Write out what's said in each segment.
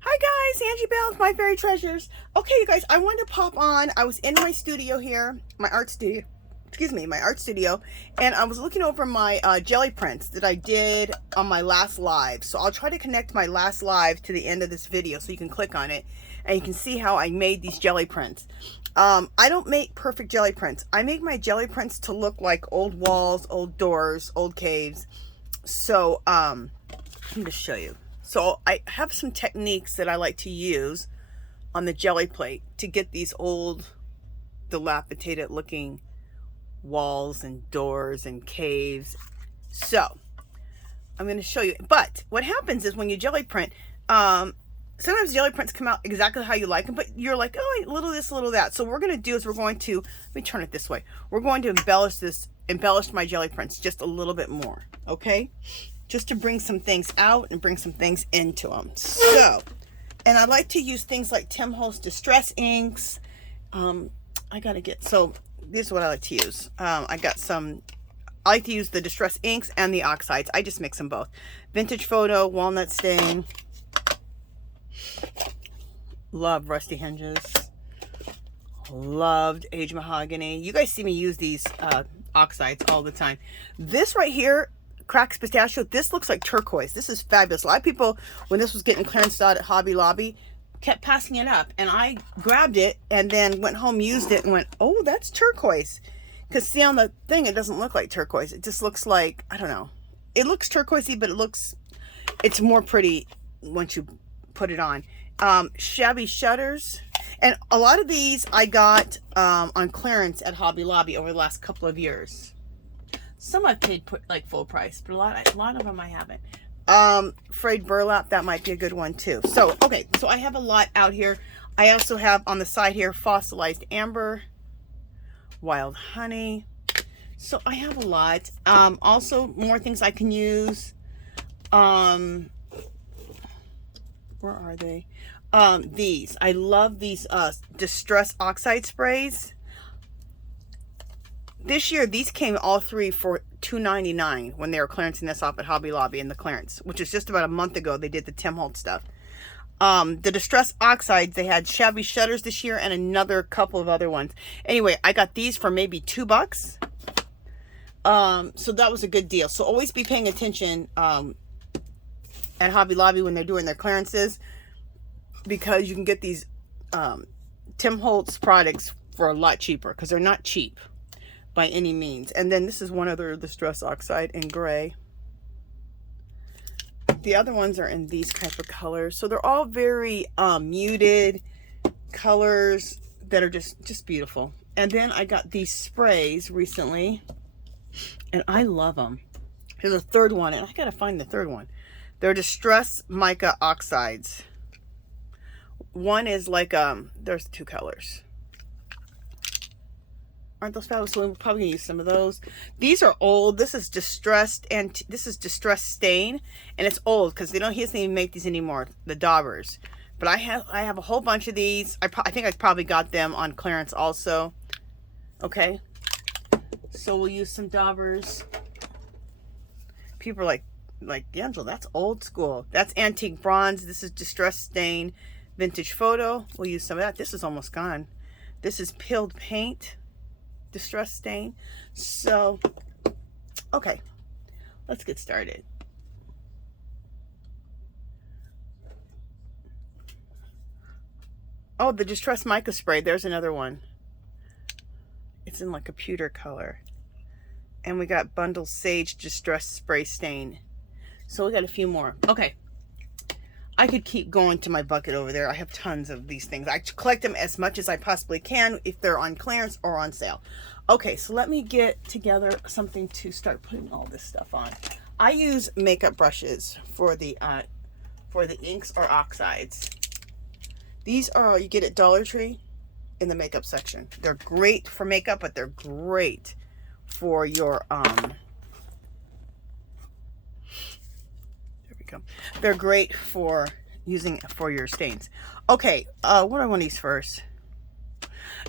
Hi guys, Angie Bell's My Fairy Treasures. Okay, you guys, I wanted to pop on. I was in my studio here, my art studio, and I was looking over my jelly prints that I did on my last live. So I'll try to connect my last live to the end of this video so you can click on it and you can see how I made these jelly prints. I don't make perfect jelly prints. I make my jelly prints to look like old walls, old doors, old caves. So let me just show you. So I have some techniques that I like to use on the jelly plate to get these old, dilapidated looking walls and doors and caves. So I'm going to show you. But what happens is when you jelly print, sometimes jelly prints come out exactly how you like them, but you're like, oh, a little this, a little that. So what we're going to do is let me turn it this way. We're going to embellish my jelly prints just a little bit more. Okay. Just to bring some things out and bring some things into them. So, and I like to use things like Tim Holtz Distress Inks. So this is what I like to use. I like to use the Distress Inks and the Oxides. I just mix them both. Vintage Photo, Walnut Stain. Love Rusty Hinges. Loved Age Mahogany. You guys see me use these Oxides all the time. This right here, Cracks Pistachio, this looks like turquoise. This is fabulous. A lot of people, when this was getting clearanced out at Hobby Lobby, kept passing it up, and I grabbed it and then went home, used it, and went, oh, that's turquoise. Because see, on the thing, it doesn't look like turquoise. It just looks like, I don't know, it looks turquoisey, but it's more pretty once you put it on. Shabby Shutters, and a lot of these I got on clearance at Hobby Lobby over the last couple of years. Some I've paid like full price, but a lot of them I haven't. Frayed Burlap, that might be a good one too. So, okay, so I have a lot out here. I also have on the side here Fossilized Amber, Wild Honey. So I have a lot. Also more things I can use. Where are they? These. I love these Distress Oxide sprays. This year, these came all three for $2.99 when they were clearancing this off at Hobby Lobby in the clearance, which is just about a month ago. They did the Tim Holtz stuff. The Distress Oxides, they had Shabby Shutters this year and another couple of other ones. Anyway, I got these for maybe $2. So that was a good deal. So always be paying attention at Hobby Lobby when they're doing their clearances, because you can get these Tim Holtz products for a lot cheaper, because they're not cheap by any means. And then this is one other Distress Oxide in gray. The other ones are in these type of colors. So they're all very muted colors that are just beautiful. And then I got these sprays recently, and I love them. Here's a third one, and I gotta find the third one. They're Distress Mica Oxides. One is like, there's two colors. Aren't those fabulous? So we're probably gonna use some of those. These are old. This is distressed, and this is Distress Stain, and it's old because he doesn't even make these anymore, the daubers. But I have a whole bunch of these. I think I probably got them on clearance also. Okay, so we'll use some daubers. People are like D'Angelo, that's old school. That's Antique Bronze. This is Distress Stain. Vintage Photo, we'll use some of that. This is almost gone. This is Peeled Paint, Distress Stain. So, okay, let's get started. Oh, the Distress Mica Spray, there's another one. It's in like a pewter color. And we got Bundle Sage Distress Spray Stain. So we got a few more. Okay. I could keep going to my bucket over there. I have tons of these things. I collect them as much as I possibly can if they're on clearance or on sale. Okay, so let me get together something to start putting all this stuff on. I use makeup brushes for the inks or oxides. These are, you get at Dollar Tree in the makeup section. They're great for makeup, but they're great for your they're great for using for your stains. Okay, what do I want to use first?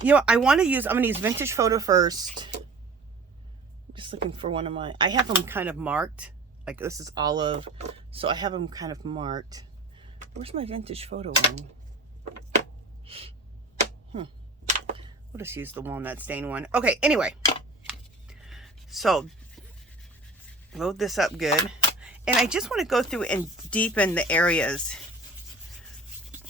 You know, I'm going to use Vintage Photo first. I'm just looking for one of my, I have them kind of marked. Like this is olive, so I have them kind of marked. Where's my vintage photo one? We'll just use the walnut stain one. Okay, anyway. So, load this up good. And I just want to go through and deepen the areas.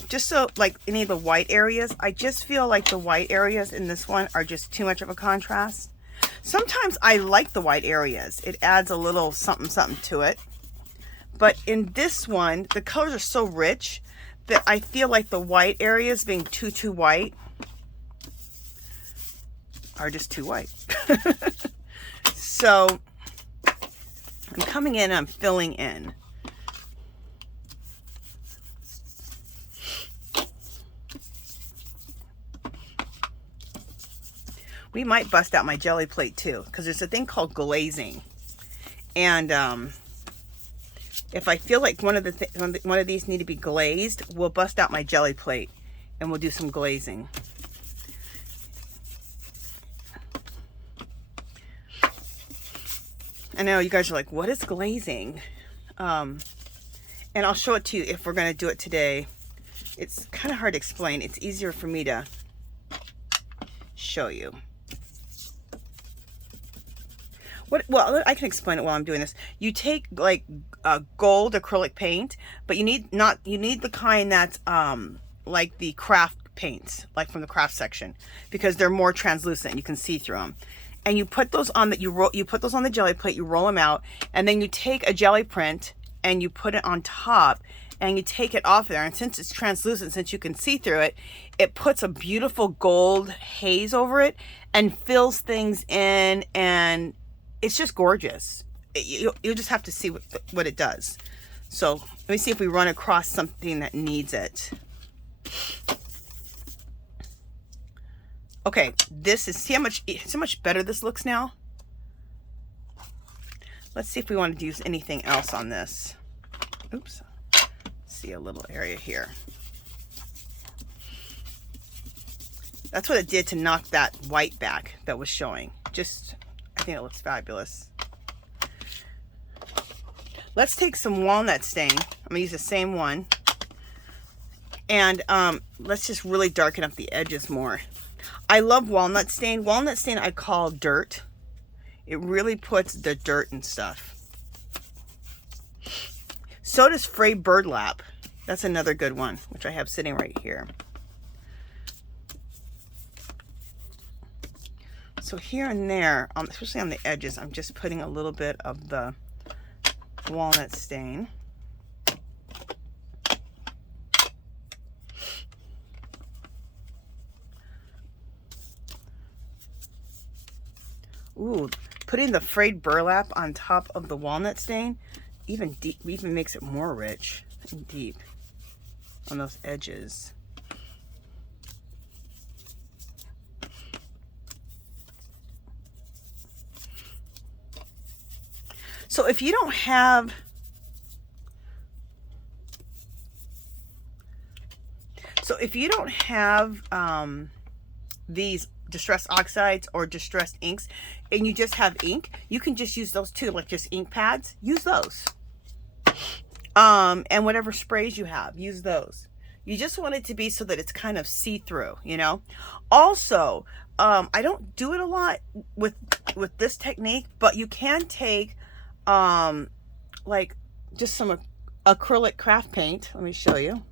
Just so, like any of the white areas, I just feel like the white areas in this one are just too much of a contrast. Sometimes I like the white areas. It adds a little something, something to it. But in this one, the colors are so rich that I feel like the white areas being too white are just too white. So I'm coming in and I'm filling in. We might bust out my jelly plate too, because there's a thing called glazing. And if I feel like one of these need to be glazed, we'll bust out my jelly plate and we'll do some glazing. I know you guys are like, what is glazing? And I'll show it to you if we're going to do it today. It's kind of hard to explain. It's easier for me to show you. Well, I can explain it while I'm doing this. You take like gold acrylic paint, but you need the kind that's like the craft paints, like from the craft section, because they're more translucent. You can see through them. And you put those on you put those on the jelly plate. You roll them out, and then you take a jelly print and you put it on top, and you take it off there. And since it's translucent, since you can see through it, it puts a beautiful gold haze over it and fills things in, and it's just gorgeous. You'll just have to see what it does. So let me see if we run across something that needs it. Okay, this is, see how much better this looks now? Let's see if we want to use anything else on this. Oops. See a little area here. That's what it did to knock that white back that was showing. I think it looks fabulous. Let's take some walnut stain. I'm gonna use the same one. And let's just really darken up the edges more. I love walnut stain. Walnut stain I call dirt. It really puts the dirt and stuff. So does frayed burlap. That's another good one, which I have sitting right here. So here and there, especially on the edges, I'm just putting a little bit of the walnut stain. Ooh, putting the frayed burlap on top of the walnut stain even makes it more rich and deep on those edges. So if you don't have these distressed oxides or distressed inks, and you just have ink, you can just use those too, like just ink pads. Use those. And whatever sprays you have, use those. You just want it to be so that it's kind of see-through, you know. Also, I don't do it a lot with this technique, but you can take like just some acrylic craft paint. Let me show you.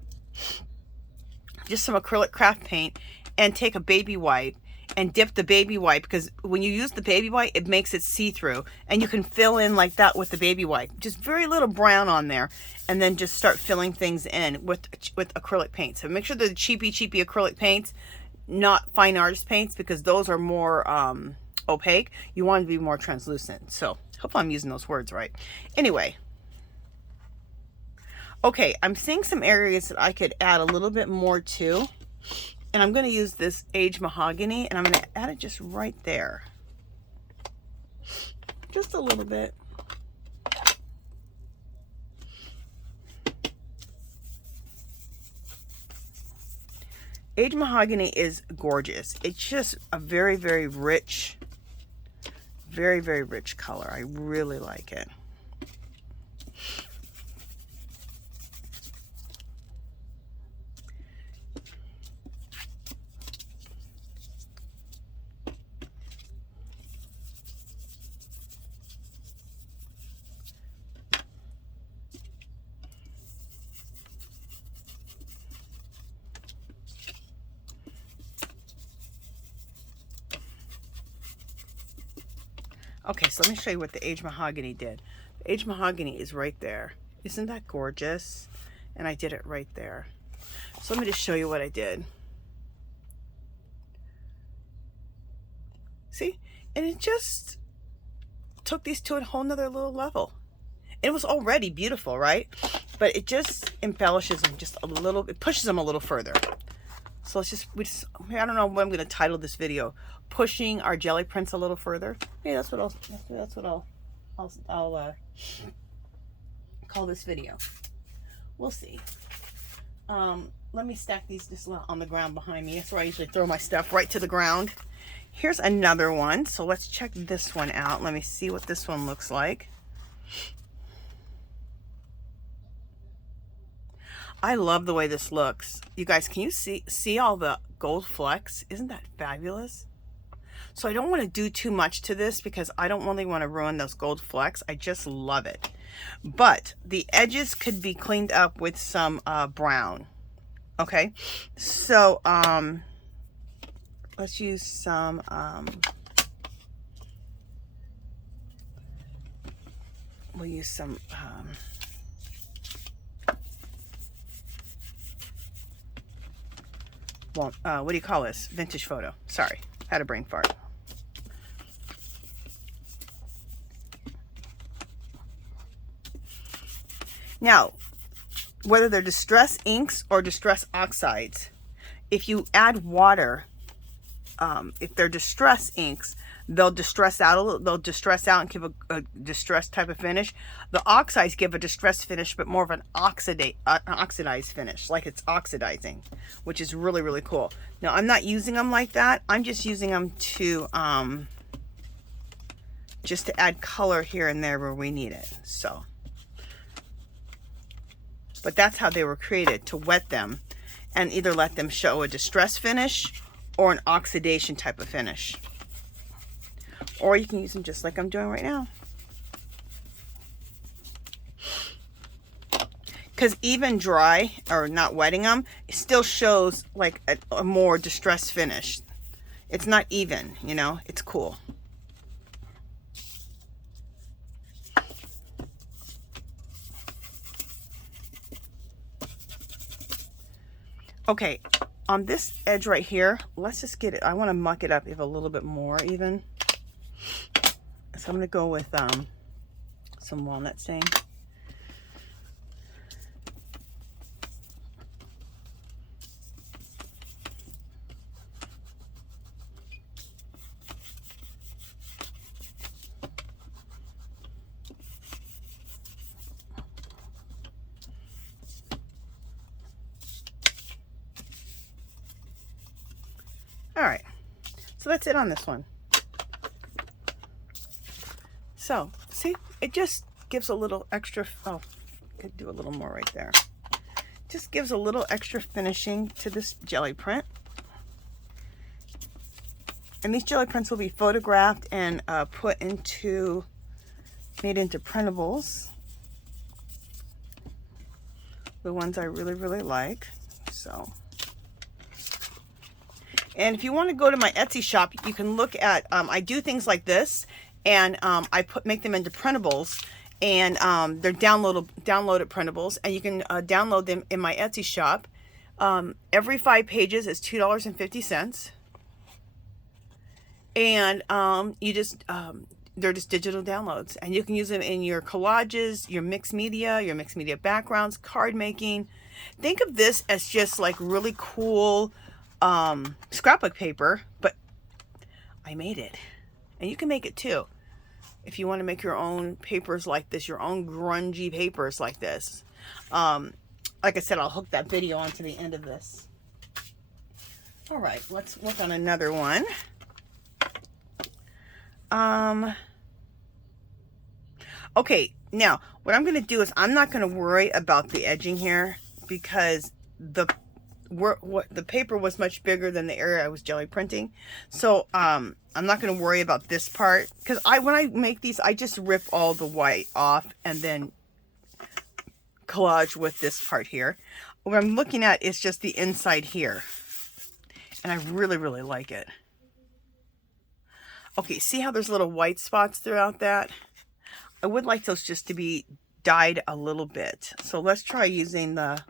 Just some acrylic craft paint, and take a baby wipe and dip the baby wipe, because when you use the baby wipe, it makes it see-through, and you can fill in like that with the baby wipe. Just very little brown on there, and then just start filling things in with acrylic paint. So make sure they're the cheapy acrylic paints, not fine artist paints, because those are more opaque. You want to be more translucent. So hope I'm using those words right. Anyway, okay, I'm seeing some areas that I could add a little bit more to. And I'm going to use this aged mahogany, and I'm going to add it just right there. Just a little bit. Aged mahogany is gorgeous. It's just a very, very rich, very, very rich color. I really like it. Okay, so let me show you what the Aged Mahogany did. The Aged Mahogany is right there. Isn't that gorgeous? And I did it right there. So let me just show you what I did. See? And it just took these to a whole nother little level. It was already beautiful, right? But it just embellishes them just a little, it pushes them a little further. So let's just, I don't know what I'm going to title this video. Pushing our jelly prints a little further. Hey, that's what I'll call this video. We'll see. Let me stack these just on the ground behind me. That's where I usually throw my stuff, right to the ground. Here's another one. So let's check this one out. Let me see what this one looks like. I love the way this looks. You guys, can you see all the gold flecks? Isn't that fabulous? So I don't want to do too much to this because I don't really want to ruin those gold flecks. I just love it. But the edges could be cleaned up with some brown. Okay, so let's use some we'll use some well, what do you call this? Vintage photo. Sorry, had a brain fart. Now, whether they're distress inks or distress oxides, if you add water, if they're distress inks, they'll distress out a little, they'll distress out and give a distressed type of finish. The oxides give a distressed finish, but more of an oxidized finish, like it's oxidizing, which is really, really cool. Now, I'm not using them like that. I'm just using them to just to add color here and there where we need it. So, but that's how they were created, to wet them and either let them show a distress finish or an oxidation type of finish. Or you can use them just like I'm doing right now. Because even dry, or not wetting them, it still shows like a more distressed finish. It's not even, you know, it's cool. Okay, on this edge right here, let's just get it. I want to muck it up even a little bit more even. So I'm going to go with some walnut stain. All right, so that's it on this one. So, see, it just gives a little extra, oh, could do a little more right there. Just gives a little extra finishing to this jelly print. And these jelly prints will be photographed and made into printables. The ones I really, really like, so. And if you want to go to my Etsy shop, you can look at, I do things like this, and I make them into printables, and they're downloaded printables, and you can download them in my Etsy shop. Every 5 pages is $2.50, and you just they're just digital downloads, and you can use them in your collages, your mixed media backgrounds, card making. Think of this as just like really cool scrapbook paper, but I made it, and you can make it too if you want to make your own papers like this, your own grungy papers like this. Like I said, I'll hook that video onto the end of this. All right, let's work on another one. Okay, now what I'm going to do is I'm not going to worry about the edging here, because the paper was much bigger than the area I was jelly printing. So I'm not going to worry about this part, because when I make these, I just rip all the white off and then collage with this part here. What I'm looking at is just the inside here, and I really, really like it. Okay, see how there's little white spots throughout that? I would like those just to be dyed a little bit. So let's try using the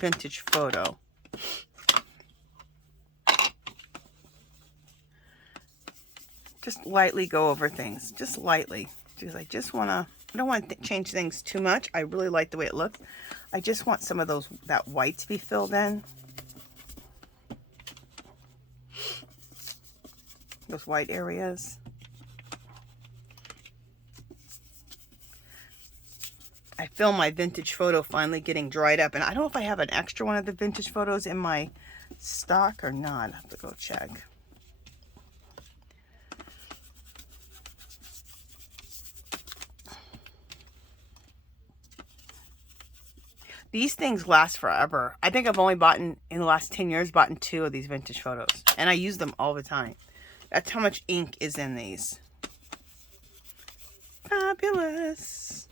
vintage photo. Just lightly go over things, just lightly. Because I just want to, I don't want to change things too much. I really like the way it looks. I just want some of that white to be filled in. Those white areas. I filmed my vintage photo finally getting dried up. And I don't know if I have an extra one of the vintage photos in my stock or not. I have to go check. These things last forever. I think I've only bought in the last 10 years, bought 2 of these vintage photos. And I use them all the time. That's how much ink is in these. Fabulous.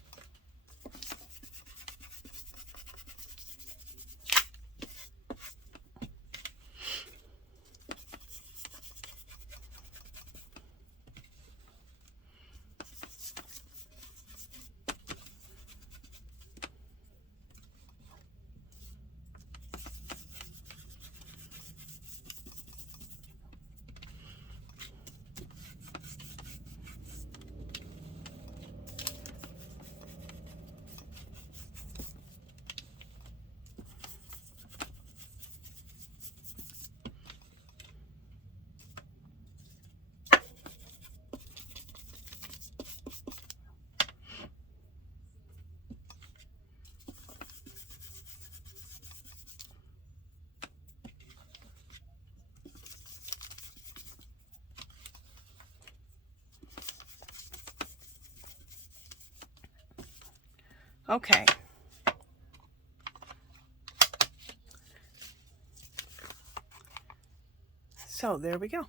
Okay. So there we go.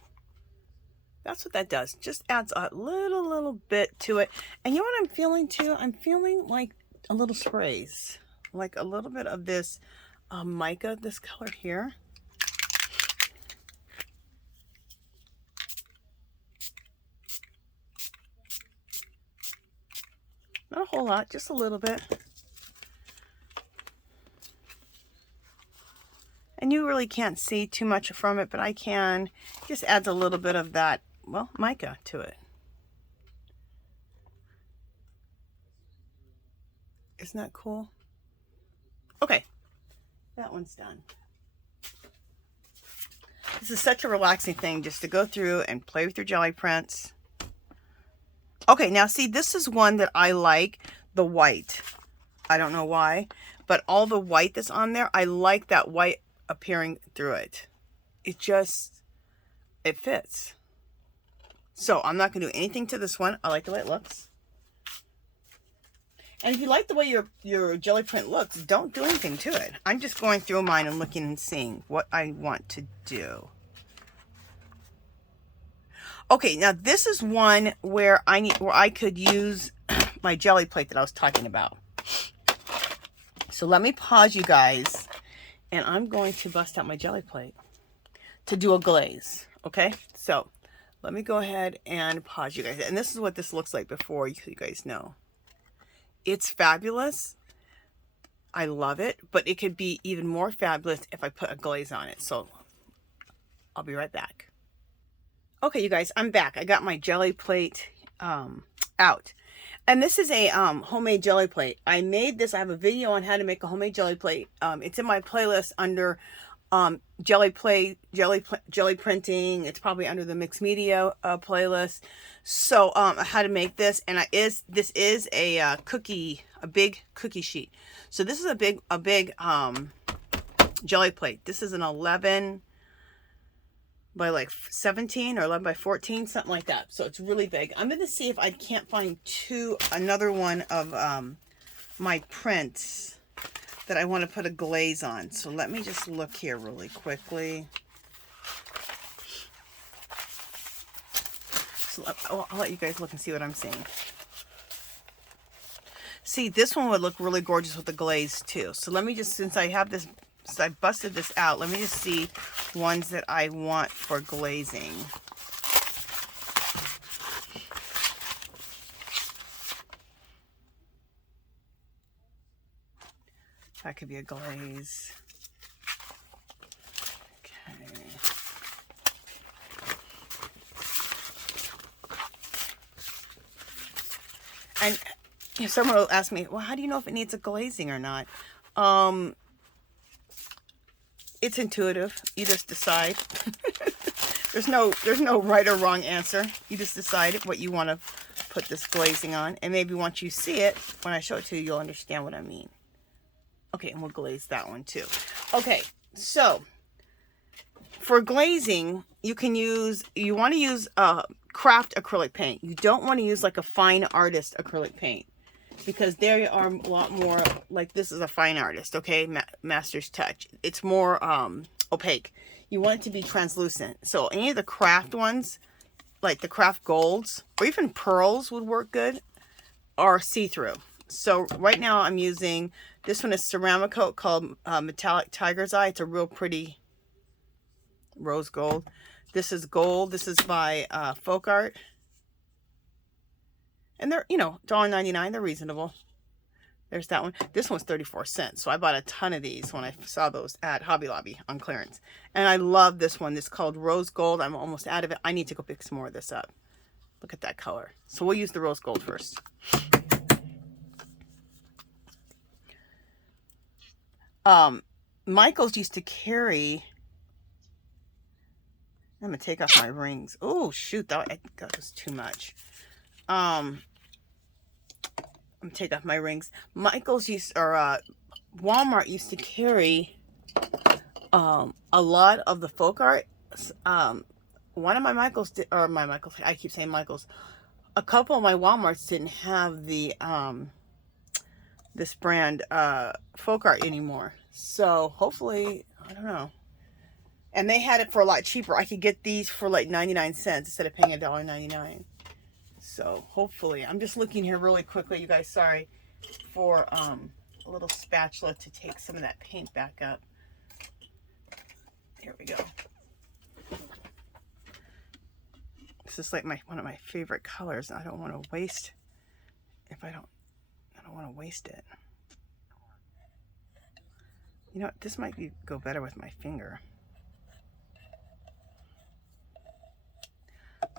That's what that does. Just adds a little bit to it. And you know what I'm feeling too? I'm feeling like a little sprays. Like a little bit of this mica, this color here. Not a whole lot, just a little bit. And you really can't see too much from it, but I can. It just adds a little bit of that, well, mica to it. Isn't that cool? Okay, that one's done. This is such a relaxing thing just to go through and play with your jelly prints. Okay, now see, this is one that I like, the white. I don't know why, but all the white that's on there, I like that white appearing through it. It fits. So I'm not going to do anything to this one. I like the way it looks. And if you like the way your jelly print looks, don't do anything to it. I'm just going through mine and looking and seeing what I want to do. Okay, now this is one where I could use my jelly plate that I was talking about. So let me pause you guys, and I'm going to bust out my jelly plate to do a glaze. Okay, so let me go ahead and pause you guys. And this is what this looks like before, you guys know. It's fabulous. I love it, but it could be even more fabulous if I put a glaze on it. So I'll be right back. Okay, you guys, I'm back. I got my jelly plate out. And this is a homemade jelly plate. I made this. I have a video on how to make a homemade jelly plate. It's in my playlist under jelly printing. It's probably under the mixed media playlist. So how to make this, and this is a big cookie sheet. So this is a big jelly plate. This is an 11 by like 17 or 11 by 14, something like that. So it's really big. I'm going to see if I can't find another one of my prints that I want to put a glaze on. So let me just look here really quickly. So I'll let you guys look and see what I'm seeing. See, this one would look really gorgeous with the glaze too. So let me just, since I busted this out, let me just see ones that I want for glazing. That could be a glaze. Okay. And someone will ask me, well, how do you know if it needs a glazing or not? It's intuitive. You just decide. There's no right or wrong answer. You just decide what you want to put this glazing on. And maybe once you see it, when I show it to you, you'll understand what I mean. Okay, and we'll glaze that one too. Okay, so for glazing, you want to use craft acrylic paint. You don't want to use like a fine artist acrylic paint, because there are a lot more, like this is a fine artist, okay, Master's Touch. It's more opaque. You want it to be translucent. So any of the craft ones, like the craft golds, or even pearls would work good, are see-through. So right now I'm using, this one is ceramic coat called Metallic Tiger's Eye. It's a real pretty rose gold. This is gold. This is by Folk Art. And they're, you know, $1.99. They're reasonable. There's that one. This one's 34 cents. So I bought a ton of these when I saw those at Hobby Lobby on clearance. And I love this one. This is called Rose Gold. I'm almost out of it. I need to go pick some more of this up. Look at that color. So we'll use the rose gold first. Michaels used to carry, I'm going to take off my rings. Oh, shoot. That was too much. I'm going to take off my rings. Michaels used, or Walmart used to carry a lot of the folk art. One of my Michaels, I keep saying Michaels. A couple of my Walmarts didn't have the, this brand, folk art anymore. So hopefully, I don't know. And they had it for a lot cheaper. I could get these for like 99 cents instead of paying $1.99. So hopefully, I'm just looking here really quickly, you guys. Sorry for a little spatula to take some of that paint back up. Here we go. This is like one of my favorite colors. I don't want to waste. I don't want to waste it. You know what? This might go better with my finger.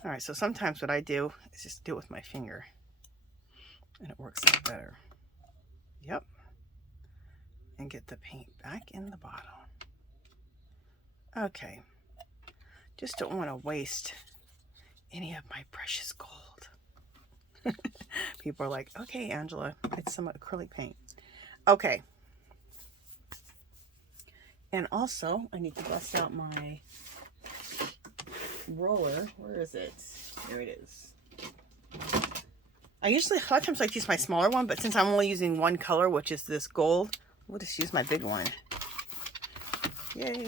All right, so sometimes what I do is just do it with my finger, and it works out better. Yep. And get the paint back in the bottle. Okay. Just don't want to waste any of my precious gold. People are like, okay, Angela, it's some acrylic paint. Okay. And also, I need to bust out my roller. Where is it? There it is. A lot of times I use my smaller one, but since I'm only using one color, which is this gold, we'll just use my big one. Yay.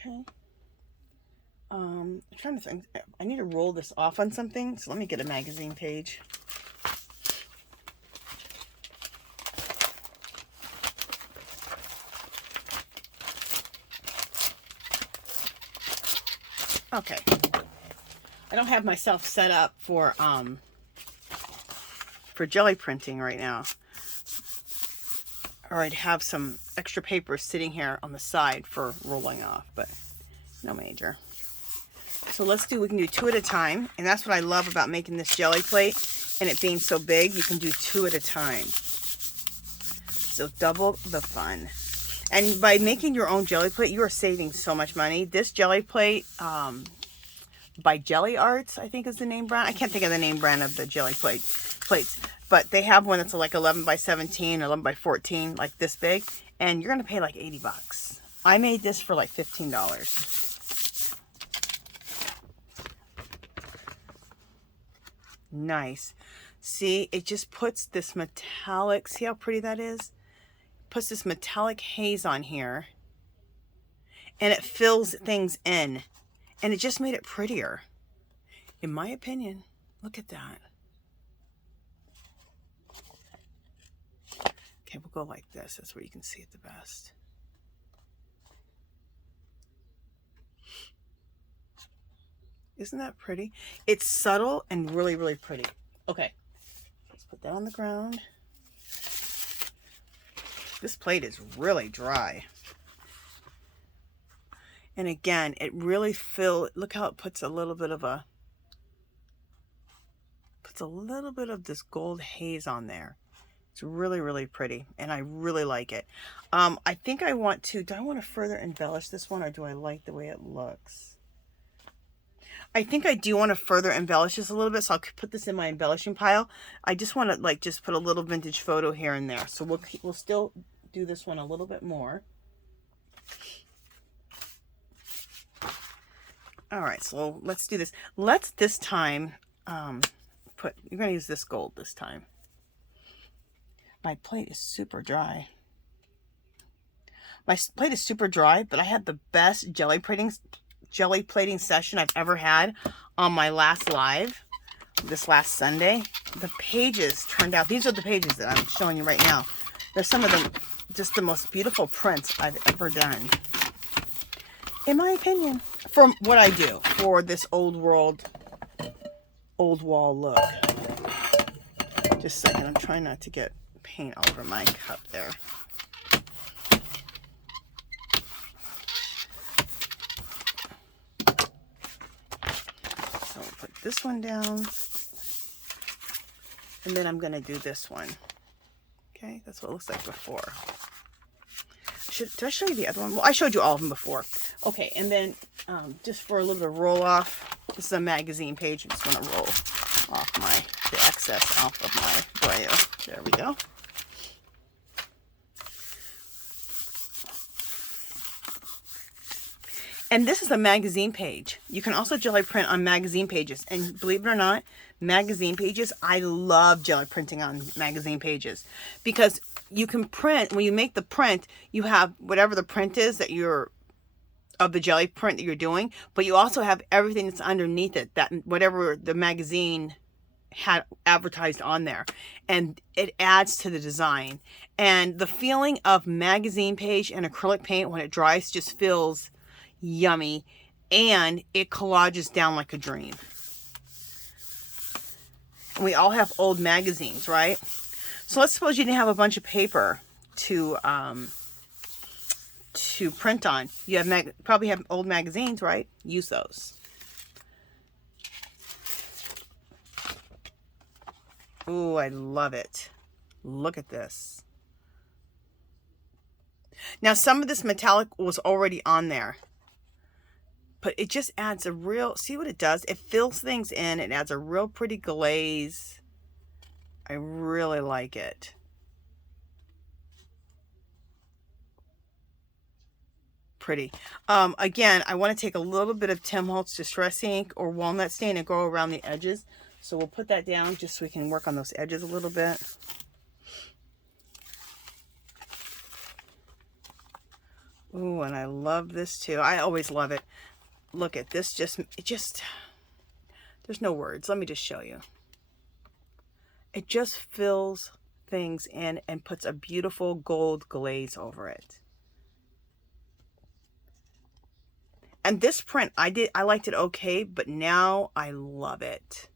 Okay. I'm trying to think. I need to roll this off on something, so let me get a magazine page. Okay. I don't have myself set up for jelly printing right now. Or I'd have some extra paper sitting here on the side for rolling off, but no major. So we can do 2 at a time, and that's what I love about making this jelly plate and it being so big. You can do 2 at a time. So double the fun. And by making your own jelly plate, you are saving so much money. This jelly plate, by Gelli Arts, I think is the name brand. I can't think of the name brand of the jelly plates. But they have one that's like 11 by 17, 11 by 14, like this big. And you're going to pay like 80 bucks. I made this for like $15. Nice. See, it just puts this metallic, see how pretty that is? Puts this metallic haze on here. And it fills things in. And it just made it prettier. In my opinion, look at that. Okay, we'll go like this. That's where you can see it the best. Isn't that pretty? It's subtle and really, really pretty. Okay, let's put that on the ground. This plate is really dry. And again, it really look how it puts a little bit of this gold haze on there. It's really, really pretty, and I really like it. I think I want to, do I want to further embellish this one, or do I like the way it looks? I think I do want to further embellish this a little bit, so I'll put this in my embellishing pile. I just want to like just put a little vintage photo here and there. So we'll still do this one a little bit more. All right, so let's do this. Let's this time you're going to use this gold this time. My plate is super dry. My plate is super dry, but I had the best jelly plating session I've ever had on my last live, this last Sunday. The pages turned out, these are the pages that I'm showing you right now. They're some of them, just the most beautiful prints I've ever done, in my opinion, from what I do for this old wall look. Just a second, I'm trying not to get paint all over my cup there. So I'll put this one down, and then I'm going to do this one. Okay, that's what it looks like before. Did I show you the other one? Well, I showed you all of them before. Okay, and then just for a little bit of roll off, this is a magazine page. I'm just going to roll off the excess off of my braille. There we go. And this is a magazine page. You can also jelly print on magazine pages. And believe it or not, magazine pages, I love jelly printing on magazine pages, because you can print, when you make the print, you have whatever the print is that of the jelly print that you're doing, but you also have everything that's underneath it, that whatever the magazine had advertised on there, and it adds to the design. And the feeling of magazine page and acrylic paint when it dries just feels yummy, and it collages down like a dream. And we all have old magazines, right? So let's suppose you didn't have a bunch of paper to print on. You have probably have old magazines, right? Use those. Ooh, I love it. Look at this. Now, some of this metallic was already on there, but it just adds a real, see what it does? It fills things in. It adds a real pretty glaze. I really like it. Pretty. Again, I want to take a little bit of Tim Holtz Distress Ink or Walnut Stain and go around the edges. So we'll put that down just so we can work on those edges a little bit. Ooh, and I love this too. I always love it. Look at this, there's no words. Let me just show you. It just fills things in and puts a beautiful gold glaze over it. And this print, I liked it okay, but now I love it.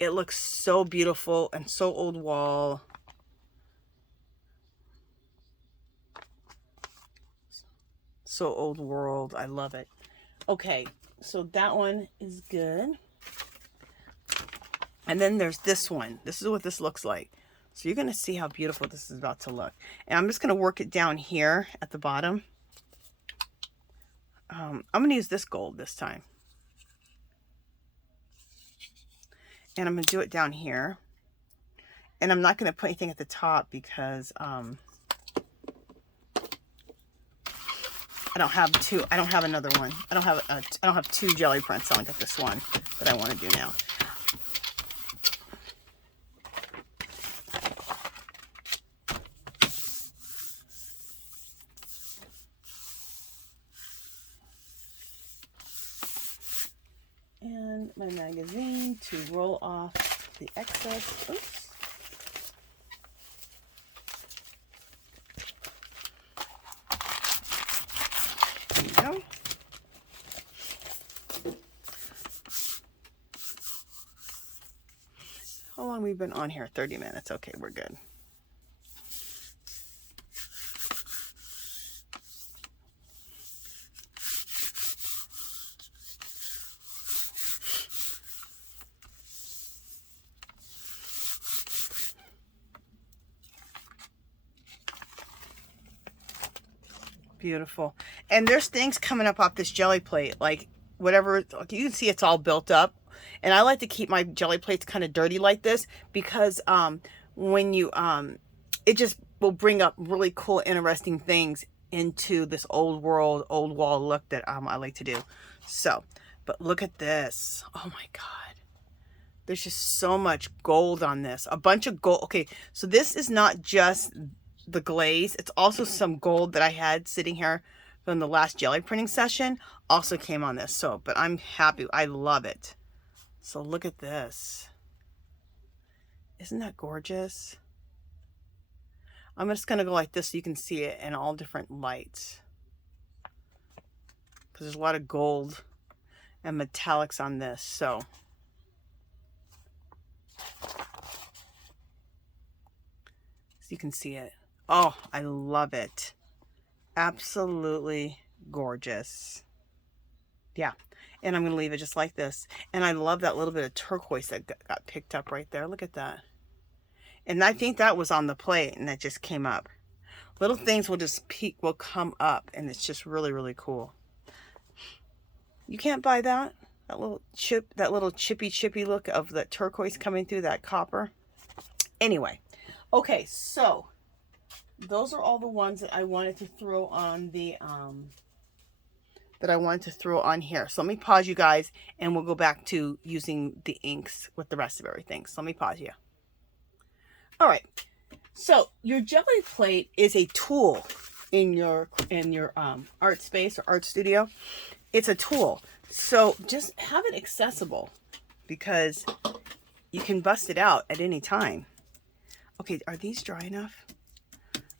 It looks so beautiful and so old wall. So old world. I love it. Okay, so that one is good. And then there's this one. This is what this looks like. So you're going to see how beautiful this is about to look. And I'm just going to work it down here at the bottom. I'm going to use this gold this time. And I'm going to do it down here. And I'm not going to put anything at the top because I don't have another one. I don't have two jelly prints. I only got this one that I want to do now. And my magazine to roll off the excess. Oops. go. How long have we been on here? 30 minutes. Okay, we're good. Beautiful. And there's things coming up off this jelly plate, like whatever, you can see it's all built up. And I like to keep my jelly plates kind of dirty like this because when you, it just will bring up really cool, interesting things into this old world, old wall look that I like to do. So, but look at this. Oh my God. There's just so much gold on this. A bunch of gold. Okay, so this is not just the glaze. It's also some gold that I had sitting here from the last jelly printing session. Also came on this. So, but I'm happy. I love it. So look at this. Isn't that gorgeous? I'm just going to go like this so you can see it in all different lights. Because there's a lot of gold and metallics on this. So you can see it. Oh, I love it. Absolutely gorgeous. Yeah. And I'm going to leave it just like this. And I love that little bit of turquoise that got picked up right there. Look at that. And I think that was on the plate and that just came up. Little things will just will come up, and it's just really, really cool. You can't buy that. That little chippy look of the turquoise coming through that copper. Anyway. Okay, so those are all the ones that I wanted to throw on the here. So let me pause you guys and we'll go back to using the inks with the rest of everything. So let me pause you. All right. So your jelly plate is a tool in your art space or art studio. It's a tool. So just have it accessible because you can bust it out at any time. Okay, are these dry enough?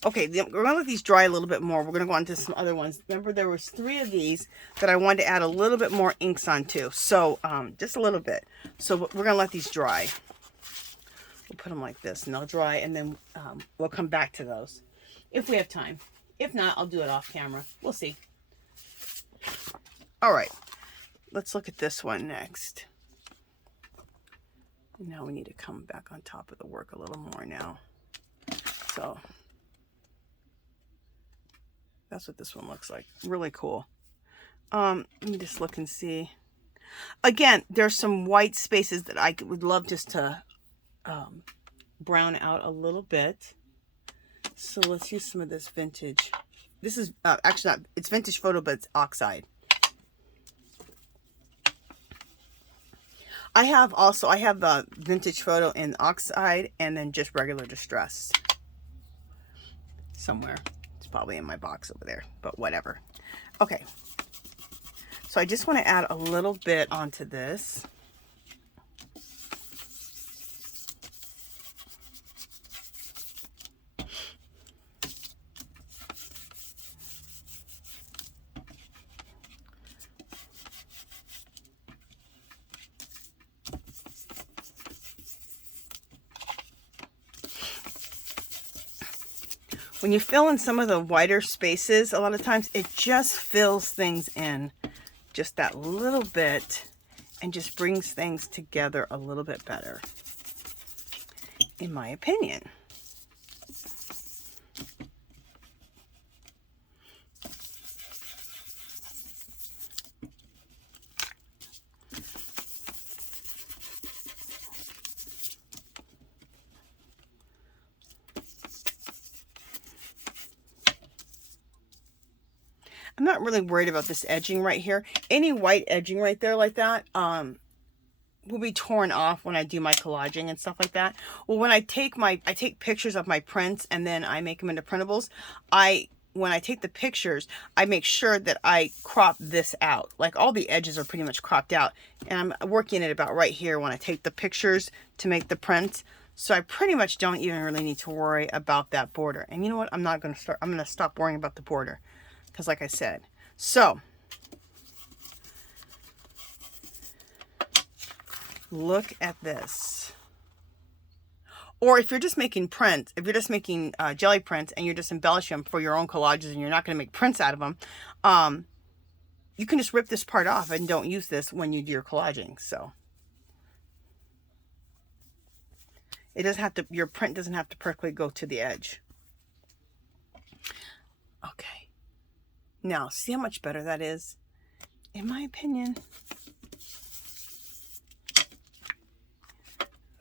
Okay, we're going to let these dry a little bit more. We're going to go on to some other ones. Remember, there was 3 of these that I wanted to add a little bit more inks onto. So, just a little bit. So, we're going to let these dry. We'll put them like this, and they'll dry, and then we'll come back to those if we have time. If not, I'll do it off camera. We'll see. All right. Let's look at this one next. Now we need to come back on top of the work a little more now. So that's what this one looks like. Really cool. Let me just look and see. Again, there's some white spaces that I would love just to brown out a little bit. So let's use some of this vintage. This is actually not, it's vintage photo, but it's Oxide. I have a vintage photo in Oxide and then just regular distress somewhere. It's probably in my box over there, but whatever. Okay. So I just want to add a little bit onto this. When you fill in some of the wider spaces, a lot of times it just fills things in just that little bit and just brings things together a little bit better, in my opinion. I'm not really worried about this edging right here. Any white edging right there like that will be torn off when I do my collaging and stuff like that. Well, when I take pictures of my prints and then I make them into printables, when I take the pictures, I make sure that I crop this out. Like all the edges are pretty much cropped out. And I'm working it about right here when I take the pictures to make the prints. So I pretty much don't even really need to worry about that border. And you know what? I'm going to stop worrying about the border. Because like I said, so Look at this. Or if you're just making prints, if you're just making jelly prints and you're just embellishing them for your own collages and you're not going to make prints out of them, you can just rip this part off and don't use this when you do your collaging. So it doesn't have to, your print doesn't have to perfectly go to the edge. Okay. Now, see how much better that is? In my opinion.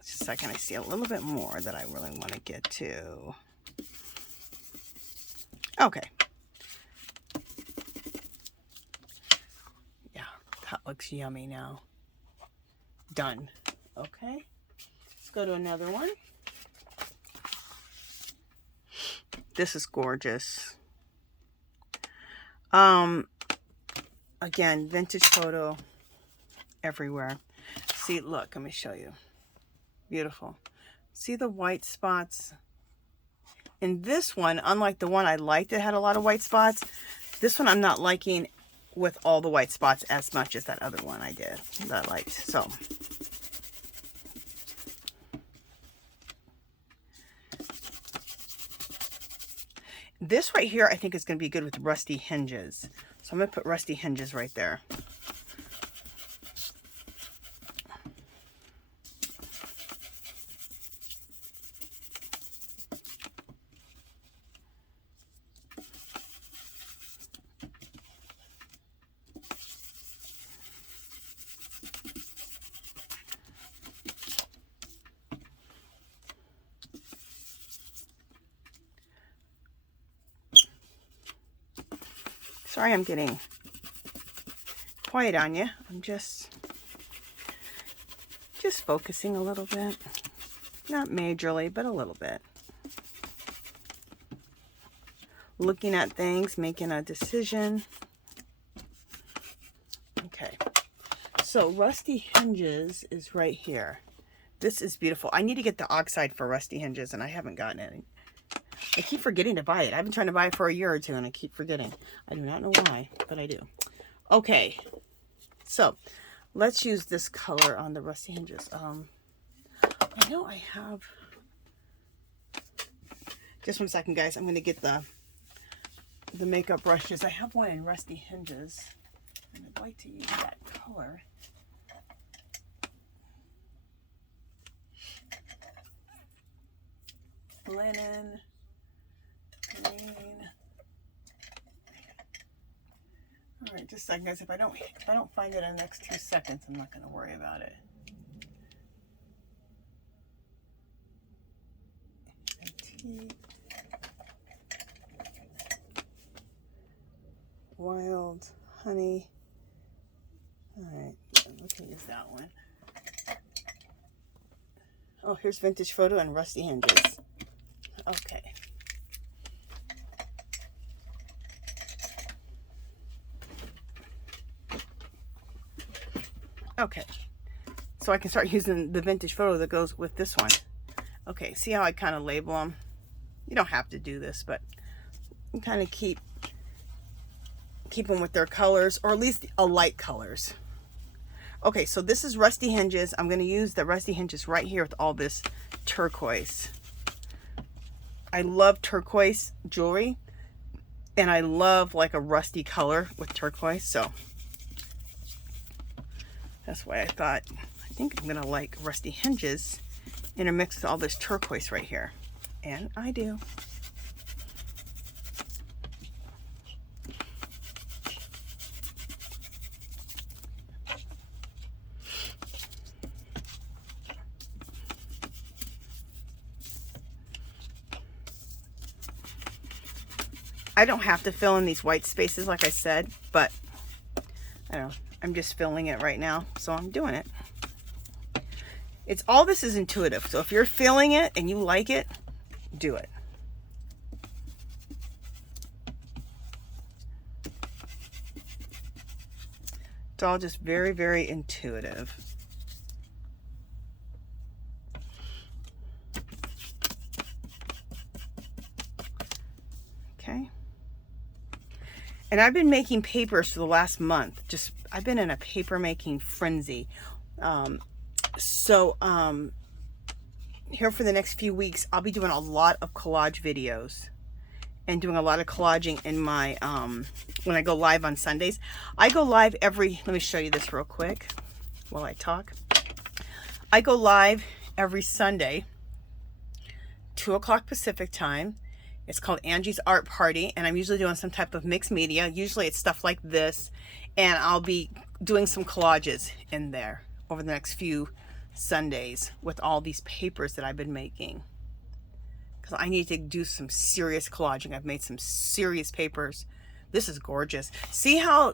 Just a second, I see a little bit more that I really want to get to. Okay. Yeah, that looks yummy now. Done. Okay. Let's go to another one. This is gorgeous. Again, vintage photo everywhere. See, look, let me show you. Beautiful. See the white spots? In this one, unlike the one I liked that had a lot of white spots, this one I'm not liking with all the white spots as much as that other one I did that I liked. So this right here I think is going to be good with rusty hinges. So I'm going to put rusty hinges right there. Sorry I'm getting quiet on you. I'm just focusing a little bit. Not majorly, but a little bit. Looking at things, making a decision. Okay. So rusty hinges is right here. This is beautiful. I need to get the Oxide for rusty hinges and I haven't gotten any. I keep forgetting to buy it. I've been trying to buy it for a year or two and I keep forgetting. I do not know why, but I do. Okay, so let's use this color on the rusty hinges. I know I have... Just 1 second, guys. I'm going to get the makeup brushes. I have one in rusty hinges and I'd like to use that color. Linen. Green. All right, just a second, guys. If I don't find it in the next 2 seconds, I'm not going to worry about it. Antique. Wild honey. All right, we can use that one. Oh, here's vintage photo and rusty hinges. Okay. Okay, so I can start using the vintage photo that goes with this one. Okay, see how I kind of label them? You don't have to do this, but you kind of keep them with their colors, or at least a light colors. Okay, so this is rusty hinges. I'm going to use the rusty hinges right here with all this turquoise. I love turquoise jewelry, and I love like a rusty color with turquoise, so that's why I thought, I think I'm going to like rusty hinges intermixed with all this turquoise right here. And I do. I don't have to fill in these white spaces like I said, but I don't know. I'm just filling it right now, so I'm doing it. It's all this is intuitive. So if you're feeling it and you like it, do it. It's all just very, very intuitive. Okay. And I've been making papers for the last month. I've been in a paper making frenzy. So, here for the next few weeks, I'll be doing a lot of collage videos and doing a lot of collaging in my, when I go live on Sundays. I go live every, let me show you this real quick while I talk. I go live every Sunday, 2 o'clock Pacific time. It's called Angie's Art Party, and I'm usually doing some type of mixed media. Usually it's stuff like this, and I'll be doing some collages in there over the next few Sundays with all these papers that I've been making. Because I need to do some serious collaging. I've made some serious papers. This is gorgeous. See how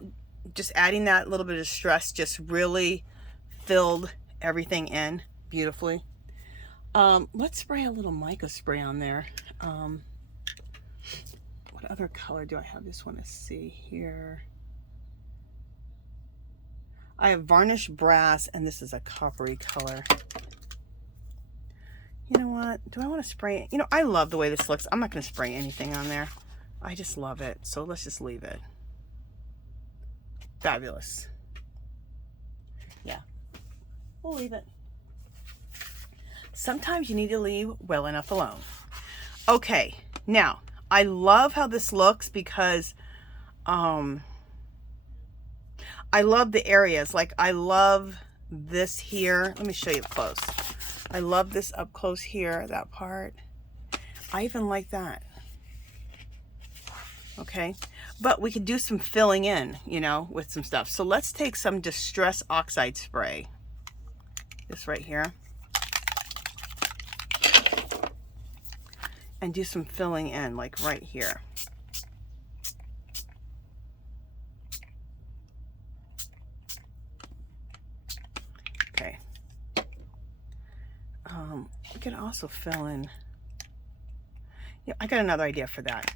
just adding that little bit of stress just really filled everything in beautifully. Let's spray a little mica spray on there. What other color do I have? Just want to see here. I have varnished brass, and this is a coppery color. You know what? Do I want to spray it? You know, I love the way this looks. I'm not going to spray anything on there. I just love it. So let's just leave it. Fabulous. Yeah. We'll leave it. Sometimes you need to leave well enough alone. Okay. Now, I love how this looks because I love the areas. Like, I love this here. Let me show you up close. I love this up close here, that part. I even like that. Okay. But we could do some filling in, you know, with some stuff. So let's take some Distress Oxide spray. This right here. And do some filling in, like right here. Okay. We can also fill in. Yeah, I got another idea for that.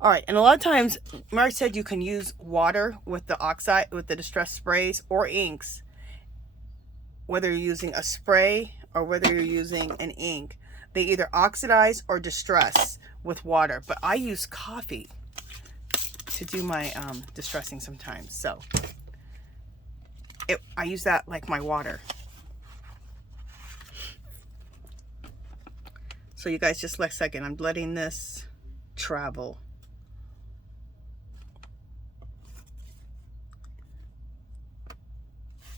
All right, and a lot of times, Mary said you can use water with the oxide, with the distress sprays or inks, whether you're using a spray or whether you're using an ink. They either oxidize or distress with water, but I use coffee to do my distressing sometimes. So I use that like my water. So you guys just like a second. I'm letting this travel.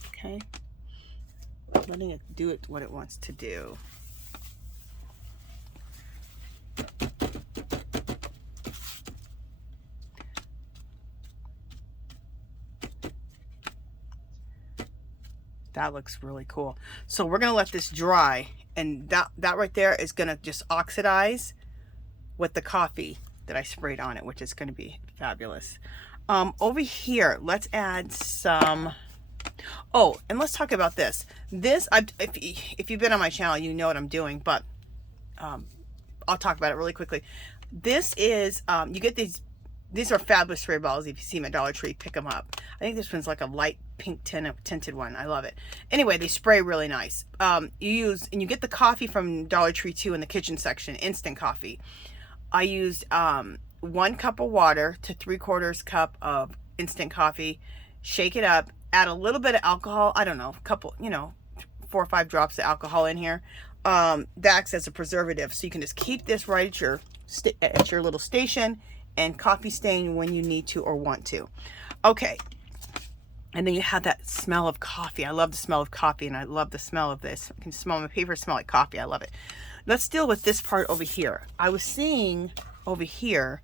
Okay. Letting it do it what it wants to do. That looks really cool. So we're going to let this dry, and that right there is going to just oxidize with the coffee that I sprayed on it, which is going to be fabulous. Over here, let's add some... Oh, and let's talk about this. This, if you've been on my channel, you know what I'm doing, but I'll talk about it really quickly. This is, you get these are fabulous spray bottles. If you see them at Dollar Tree, pick them up. I think this one's like a light pink tinted one. I love it. Anyway, they spray really nice. You get the coffee from Dollar Tree too in the kitchen section, instant coffee. I used 1 cup of water to 3/4 cup of instant coffee. Shake it up. Add a little bit of alcohol. I don't know, a couple, 4 or 5 drops of alcohol in here. That acts as a preservative, so you can just keep this right at your little station and coffee stain when you need to or want to. Okay. And then you have that smell of coffee. I love the smell of coffee, and I love the smell of this. I can smell my paper smell like coffee. I love it. Let's deal with this part over here. I was seeing over here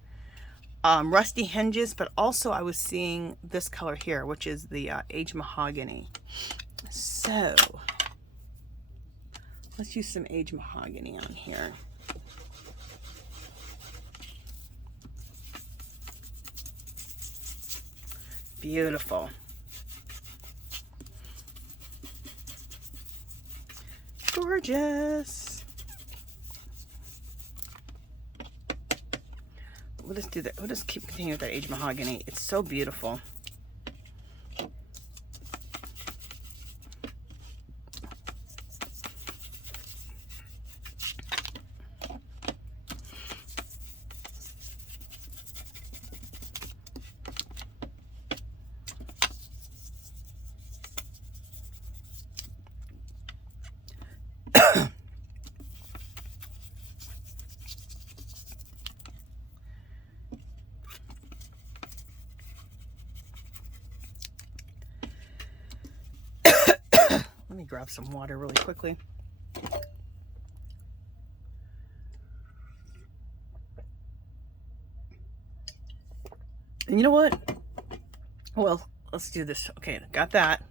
rusty hinges, but also I was seeing this color here, which is the aged mahogany. So let's use some aged mahogany on here. Beautiful. Gorgeous. We'll just do that. We'll just keep continuing with that aged mahogany. It's so beautiful. me grab some water really quickly. And you know what? Well, let's do this. Okay, got that.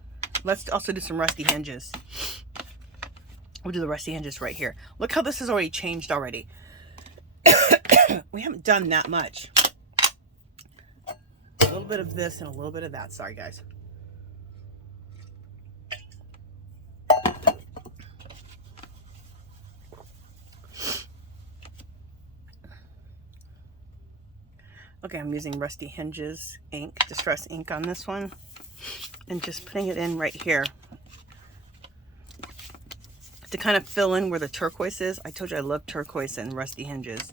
Let's also do some rusty hinges. We'll do the rusty hinges right here. Look how this has already changed already. We haven't done that much. A little bit of this and a little bit of that. Sorry, guys. Okay, I'm using Rusty Hinges ink, Distress ink on this one, and just putting it in right here to kind of fill in where the turquoise is. I told you I love turquoise and Rusty Hinges.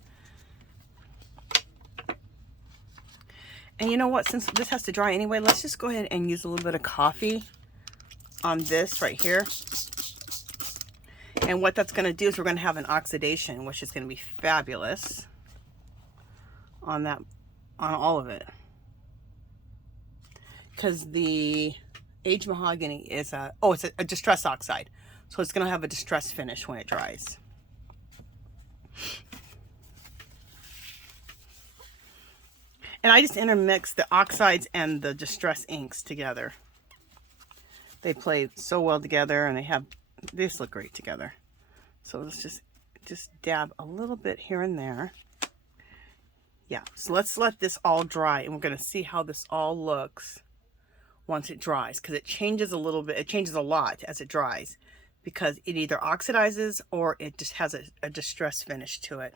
And you know what, since this has to dry anyway, let's just go ahead and use a little bit of coffee on this right here. And what that's going to do is we're going to have an oxidation, which is going to be fabulous on that, on all of it. Because the aged mahogany is a, oh, it's a distress oxide. So it's going to have a distress finish when it dries. And I just intermix the oxides and the distress inks together. They play so well together, and they just look great together. So let's just dab a little bit here and there. Yeah, so let's let this all dry, and we're going to see how this all looks once it dries, because it changes a little bit. It changes a lot as it dries, because it either oxidizes or it just has a distress finish to it.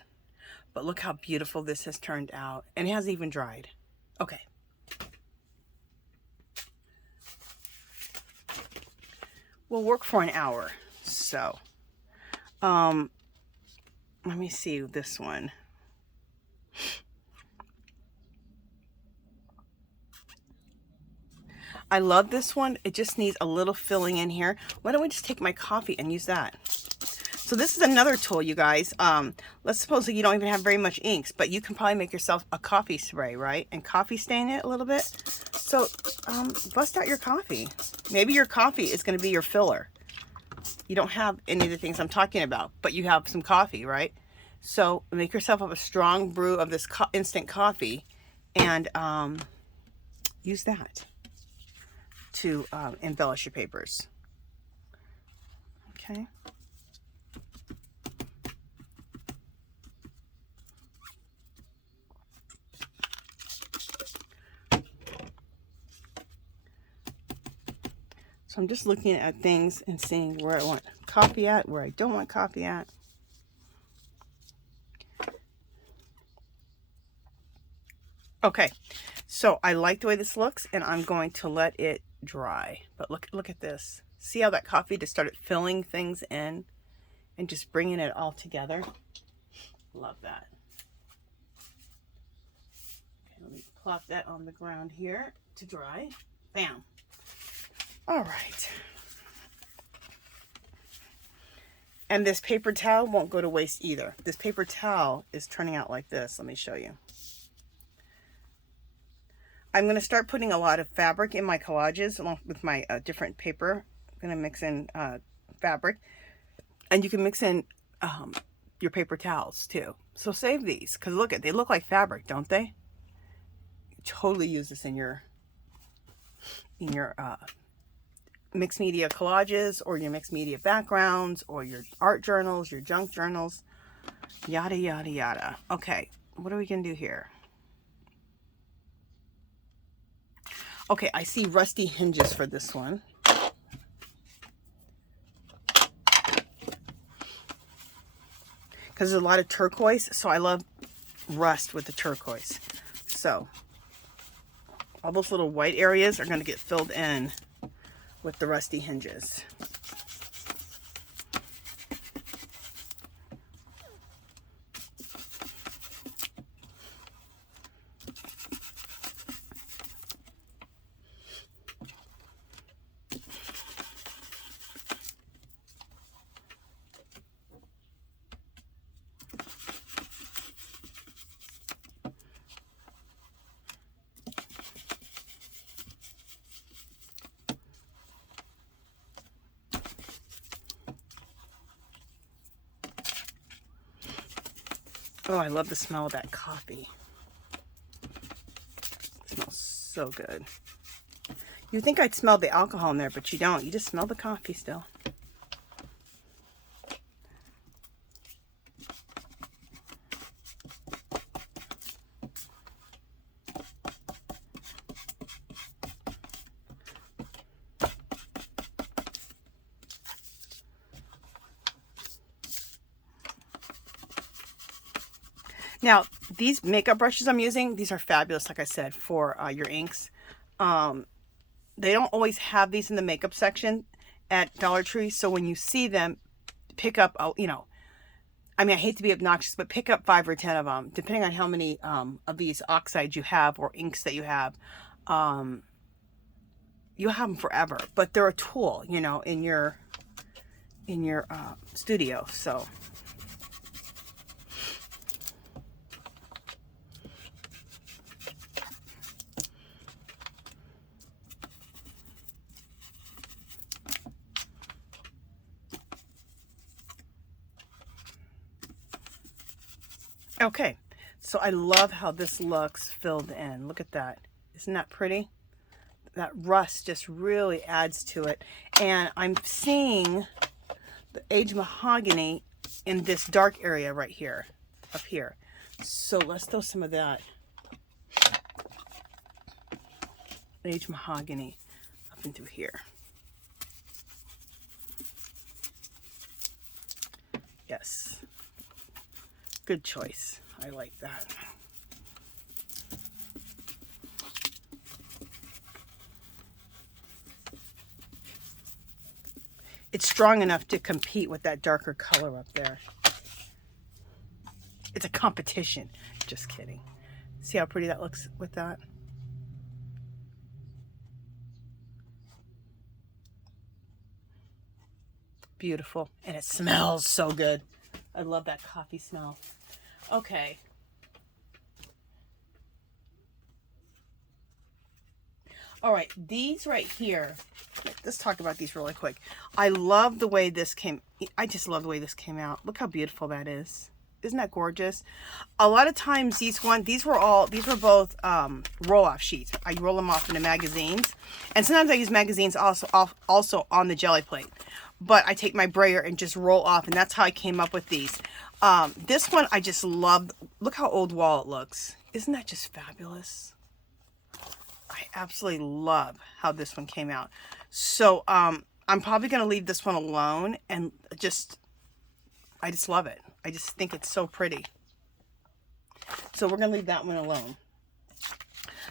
But look how beautiful this has turned out, and it hasn't even dried. Okay. We'll work for an hour. So, let me see this one. I love this one. It just needs a little filling in here. Why don't we just take my coffee and use that? So this is another tool, you guys. Let's suppose that you don't even have very much inks, but you can probably make yourself a coffee spray, right? And coffee stain it a little bit. So bust out your coffee. Maybe your coffee is going to be your filler. You don't have any of the things I'm talking about, but you have some coffee, right? So make yourself up a strong brew of this instant coffee, and use that to embellish your papers. Okay. So I'm just looking at things and seeing where I want coffee at, where I don't want coffee at. Okay, so I like the way this looks, and I'm going to let it dry. But look at this. See how that coffee just started filling things in and just bringing it all together? Love that. Okay, let me plop that on the ground here to dry. Bam. All right. And this paper towel won't go to waste either. This paper towel is turning out like this. Let me show you. I'm going to start putting a lot of fabric in my collages along with my different paper. I'm going to mix in fabric. And you can mix in your paper towels too. So save these, because look at, they look like fabric, don't they? You totally use this in your mixed media collages, or your mixed media backgrounds, or your art journals, your junk journals, yada, yada, yada. Okay, what are we going to do here? Okay, I see rusty hinges for this one. Because there's a lot of turquoise, so I love rust with the turquoise. So, all those little white areas are going to get filled in with the rusty hinges. Oh, I love the smell of that coffee. It smells so good. You think I'd smell the alcohol in there, but you don't. You just smell the coffee still. Now, these makeup brushes I'm using, these are fabulous, like I said, for your inks. They don't always have these in the makeup section at Dollar Tree, so when you see them, pick up, you know, I mean, I hate to be obnoxious, but pick up 5 or 10 of them, depending on how many of these oxides you have or inks that you have. You'll have them forever, but they're a tool, you know, in your studio, so... Okay, so I love how this looks filled in. Look at that. Isn't that pretty? That rust just really adds to it. And I'm seeing the aged mahogany in this dark area right here, up here. So let's throw some of that aged mahogany up into here. Yes. Good choice. I like that. It's strong enough to compete with that darker color up there. It's a competition. Just kidding. See how pretty that looks with that? Beautiful. And it smells so good. I love that coffee smell. Okay. All right, these right here, let's talk about these really quick. I love the way this came, I just love the way this came out. Look how beautiful that is. Isn't that gorgeous? A lot of times these were both roll-off sheets. I roll them off into magazines. And sometimes I use magazines also on the jelly plate. But I take my brayer and just roll off, and that's how I came up with these. This one I just love. Look how old wall it looks. Isn't that just fabulous? I absolutely love how this one came out. So I'm probably going to leave this one alone, and I just love it. I just think it's so pretty. So we're going to leave that one alone.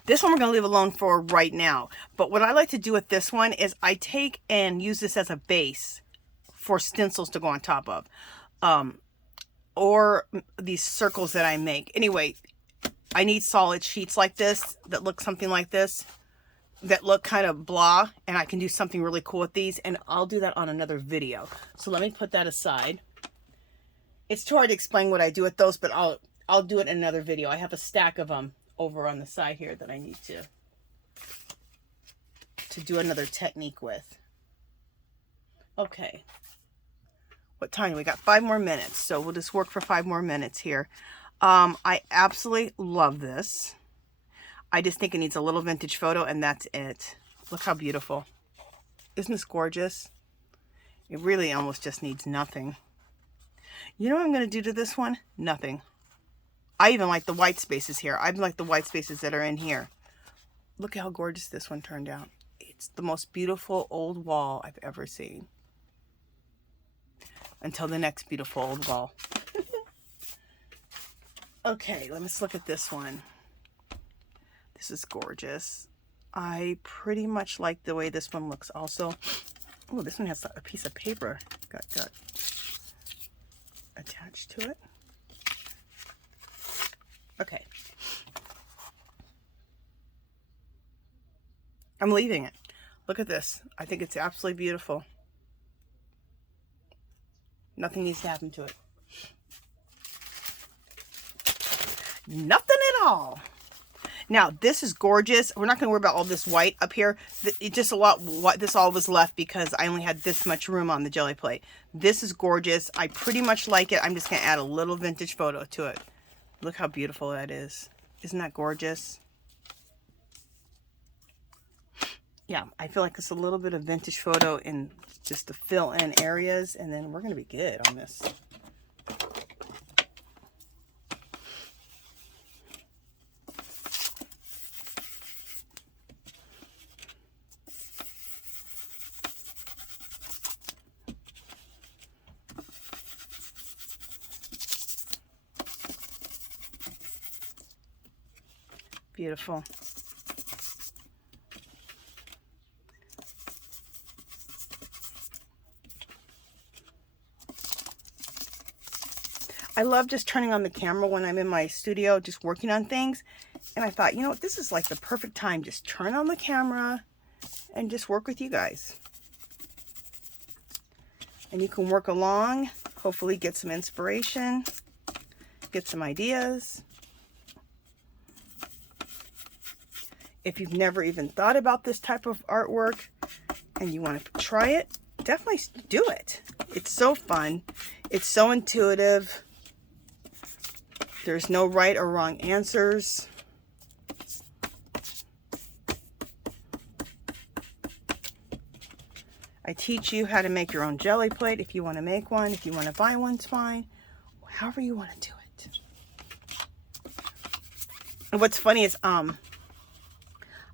This one we're going to leave alone for right now. But what I like to do with this one is I take and use this as a base for stencils to go on top of. Or these circles that I make. Anyway, I need solid sheets like this that look something like this. That look kind of blah. And I can do something really cool with these. And I'll do that on another video. So let me put that aside. It's too hard to explain what I do with those, but I'll do it in another video. I have a stack of them over on the side here that I need to do another technique with. Okay. What time? We got 5 more minutes, so we'll just work for 5 more minutes here. I absolutely love this. I just think it needs a little vintage photo, and that's it. Look how beautiful. Isn't this gorgeous? It really almost just needs nothing. You know what I'm going to do to this one? Nothing. I even like the white spaces here. I even like the white spaces that are in here. Look how gorgeous this one turned out. It's the most beautiful old wall I've ever seen. Until the next beautiful old wall. Okay, let's look at this one. This is gorgeous. I pretty much like the way this one looks also. Oh, this one has a piece of paper got attached to it. Okay. I'm leaving it. Look at this. I think it's absolutely beautiful. Nothing needs to happen to it. Nothing at all. Now, this is gorgeous. We're not going to worry about all this white up here. It's just a lot white. This all was left because I only had this much room on the jelly plate. This is gorgeous. I pretty much like it. I'm just going to add a little vintage photo to it. Look how beautiful that is. Isn't that gorgeous? Yeah, I feel like it's a little bit of vintage photo in just to fill in areas, and then we're going to be good on this. Beautiful. I love just turning on the camera when I'm in my studio just working on things, and I thought, you know what, this is like the perfect time. Just turn on the camera and just work with you guys, and you can work along, hopefully get some inspiration, get some ideas. If you've never even thought about this type of artwork and you want to try it, definitely do it. It's so fun. It's so intuitive. There's no right or wrong answers. I teach you how to make your own jelly plate if you want to make one. If you want to buy one, it's fine. However you want to do it. And what's funny is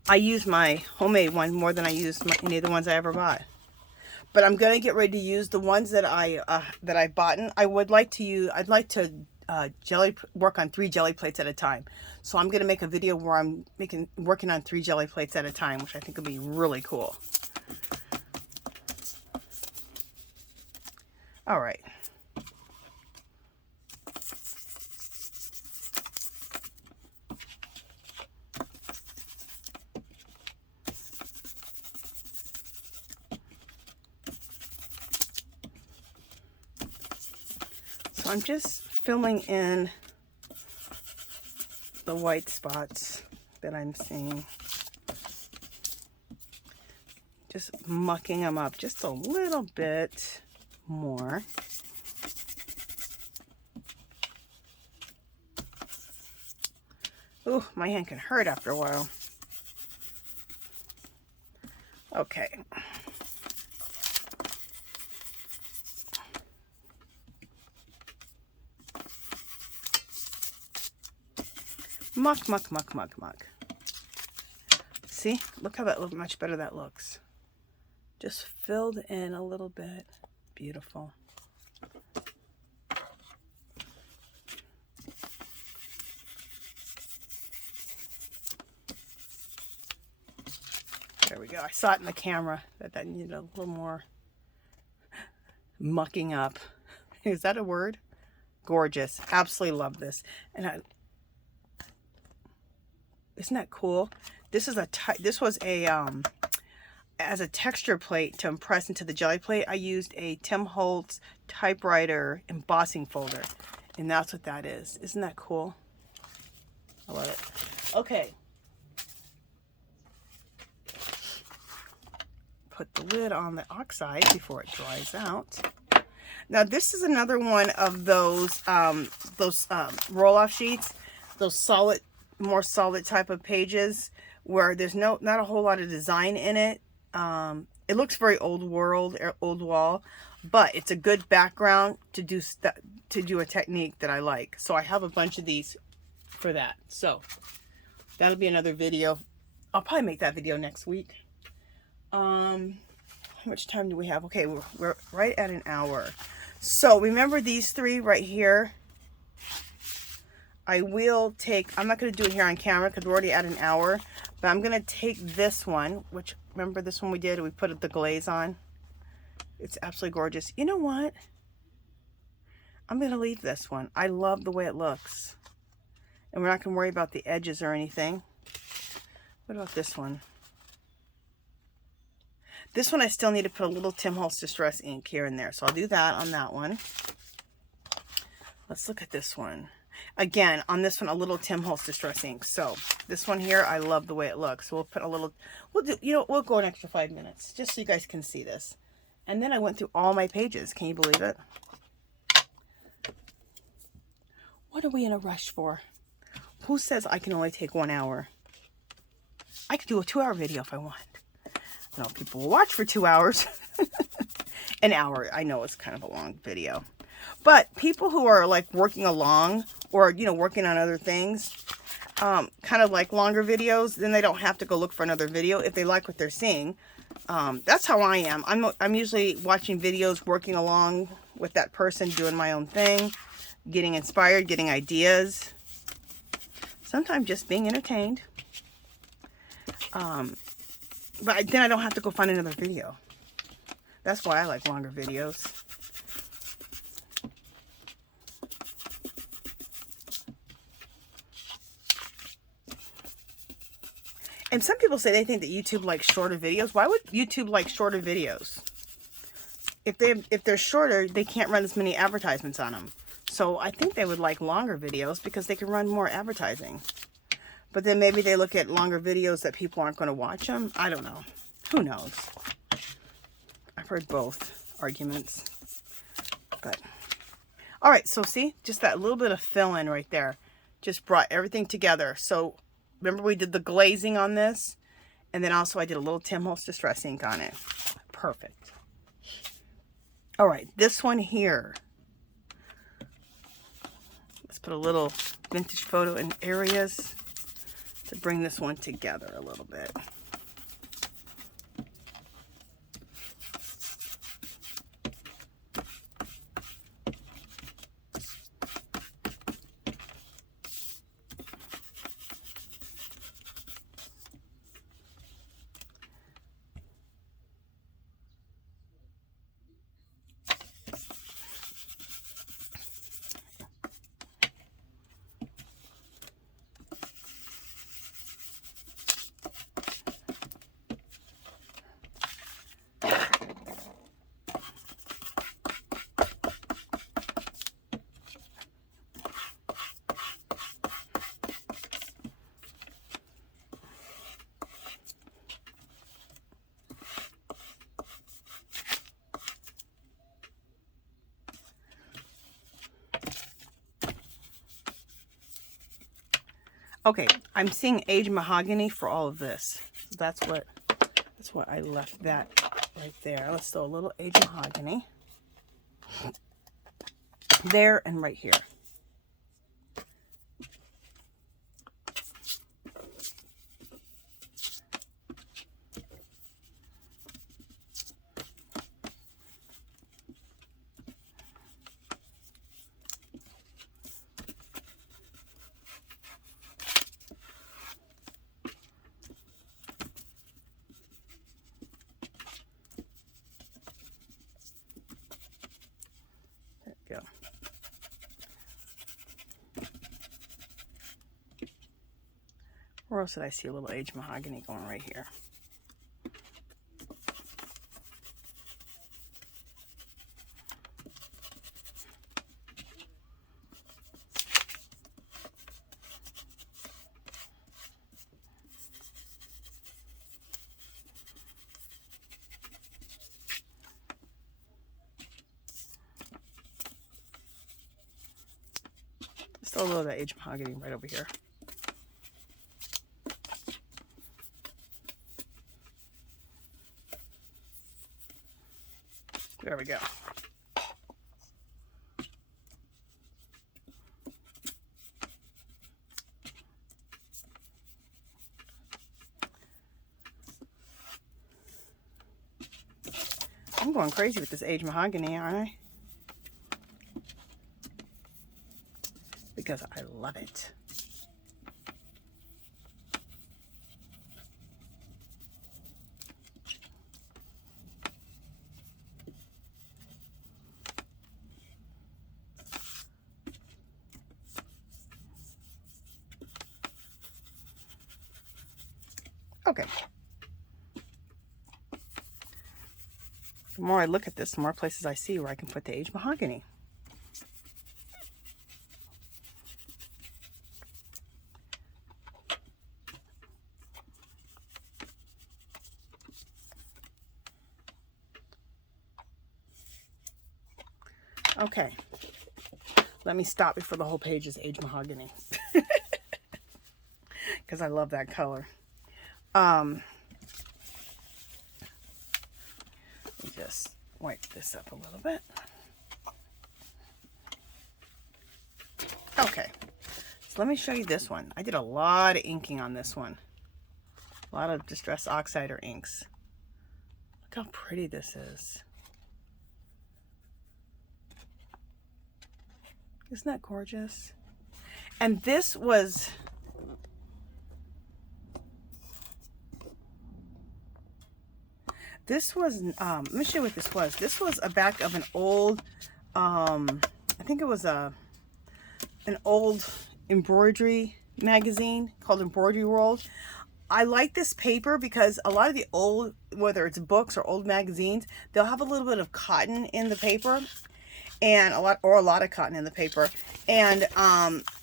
I use my homemade one more than I use any of the ones I ever bought. But I'm gonna get ready to use the ones that I bought. And I'd like to work on 3 jelly plates at a time. So I'm gonna make a video where I'm working on 3 jelly plates at a time, which I think will be really cool. All right. So I'm just filling in the white spots that I'm seeing. Just mucking them up just a little bit more. Ooh, my hand can hurt after a while. Okay. Muck, muck, muck, muck, muck. See? Look how much better that looks. Just filled in a little bit. Beautiful. There we go. I saw it in the camera that needed a little more mucking up. Is that a word? Gorgeous. Absolutely love this. And isn't that cool? This was as a texture plate to impress into the jelly plate. I used a Tim Holtz typewriter embossing folder, and that's what that is. Isn't that cool? I love it. Okay. Put the lid on the oxide before it dries out. Now this is another one of those roll-off sheets, those solid, more solid type of pages where there's not a whole lot of design in it. It looks very old world or old wall, but it's a good background to do a technique that I like. So I have a bunch of these for that. So that'll be another video. I'll probably make that video next week. How much time do we have? Okay, we're right at an hour. So remember these 3 right here. I'm not going to do it here on camera because we're already at an hour, but I'm going to take this one, which, remember this one we did? We put the glaze on. It's absolutely gorgeous. You know what? I'm going to leave this one. I love the way it looks. And we're not going to worry about the edges or anything. What about this one? This one I still need to put a little Tim Holtz Distress ink here and there. So I'll do that on that one. Let's look at this one. Again, on this one, a little Tim Holtz Distress ink. So this one here, I love the way it looks. So we'll put a little, we'll go an extra 5 minutes just so you guys can see this. And then I went through all my pages. Can you believe it? What are we in a rush for? Who says I can only take 1 hour? I could do a 2-hour video if I want. I know people will watch for 2 hours. An hour, I know it's kind of a long video. But people who are like working along or, you know, working on other things, kind of like longer videos, then they don't have to go look for another video if they like what they're seeing. That's how I am. I'm usually watching videos, working along with that person, doing my own thing, getting inspired, getting ideas. Sometimes just being entertained. But then I don't have to go find another video. That's why I like longer videos. And some people say they think that YouTube likes shorter videos. Why would YouTube like shorter videos? If they're shorter, they can't run as many advertisements on them. So I think they would like longer videos because they can run more advertising. But then maybe they look at longer videos that people aren't going to watch them. I don't know. Who knows? I've heard both arguments. But all right, so see, just that little bit of fill-in right there just brought everything together. So remember we did the glazing on this, and then also I did a little Tim Holtz Distress ink on it. Perfect. All right, this one here. Let's put a little vintage photo in areas to bring this one together a little bit. Okay, I'm seeing aged mahogany for all of this. That's what I left that right there. Let's throw a little aged mahogany there and right here. Go. Where else did I see a little aged mahogany going right here? Just a little of that aged mahogany right over here. There we go. I'm going crazy with this aged mahogany, aren't I? Because I love it. Okay. The more I look at this, the more places I see where I can put the aged mahogany. Okay. Let me stop before the whole page is aged mahogany. Because I love that color. Let me just wipe this up a little bit. Okay, so let me show you this one. I did a lot of inking on this one. A lot of Distress Oxide or inks. Look how pretty this is. Isn't that gorgeous? And this was... let me show you what this was. This was a back of an old, I think it was an old embroidery magazine called Embroidery World. I like this paper because a lot of the old, whether it's books or old magazines, they'll have a little bit of cotton in the paper, and a lot of cotton in the paper, and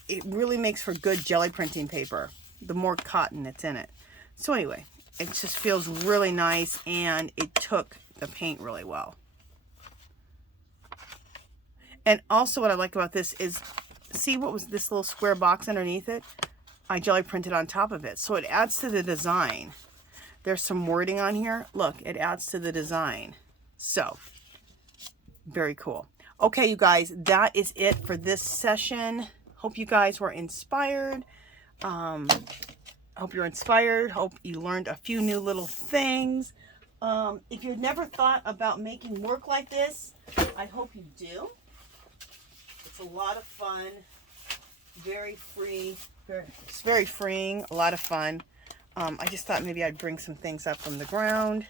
it really makes for good jelly printing paper, the more cotton that's in it. So anyway, it just feels really nice, and it took the paint really well. And also what I like about this is, see what was this little square box underneath it? I jelly printed on top of it. So it adds to the design. There's some wording on here. Look, it adds to the design. So, very cool. Okay, you guys, that is it for this session. Hope you guys were inspired. Hope you're inspired. Hope you learned a few new little things. If you've never thought about making work like this, I hope you do. It's a lot of fun. Very free. It's very freeing. A lot of fun. I just thought maybe I'd bring some things up from the ground.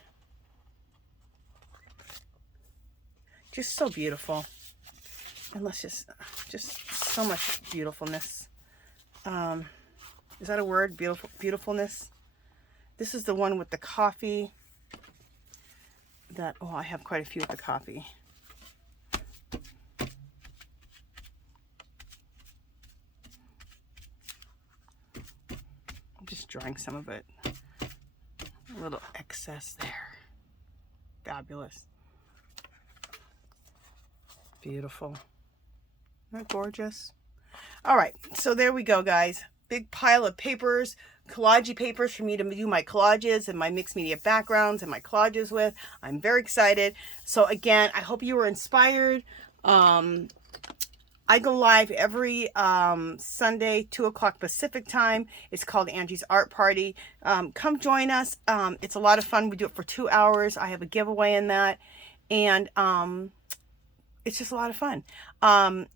Just so beautiful. And let's just so much beautifulness. Is that a word? Beautifulness. This is the one with the coffee. Oh, I have quite a few with the coffee. I'm just drawing some of it. A little excess there. Fabulous. Beautiful. Isn't that gorgeous? All right, so there we go, guys. Big pile of papers, collage papers for me to do my collages and my mixed media backgrounds and my collages with. I'm very excited. So again, I hope you were inspired. I go live every Sunday, 2 o'clock Pacific time. It's called Angie's Art Party. Come join us. It's a lot of fun. We do it for 2 hours. I have a giveaway in that. And it's just a lot of fun.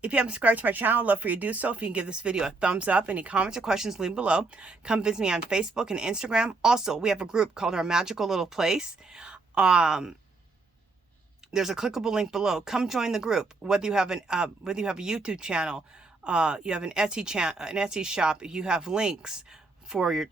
If you haven't subscribed to my channel, I'd love for you to do so. If you can give this video a thumbs up. Any comments or questions, leave below. Come visit me on Facebook and Instagram. Also, we have a group called Our Magical Little Place. There's a clickable link below. Come join the group. Whether you have a YouTube channel, you have an Etsy shop, you have links for your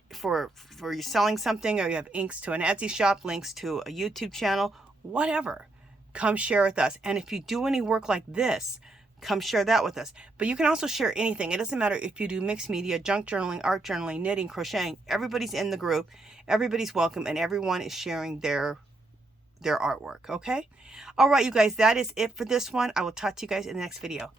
selling something, or you have links to an Etsy shop, links to a YouTube channel, whatever. Come share with us. And if you do any work like this, come share that with us. But you can also share anything. It doesn't matter if you do mixed media, junk journaling, art journaling, knitting, crocheting. Everybody's in the group. Everybody's welcome, and everyone is sharing their artwork. Okay? All right, you guys, that is it for this one. I will talk to you guys in the next video.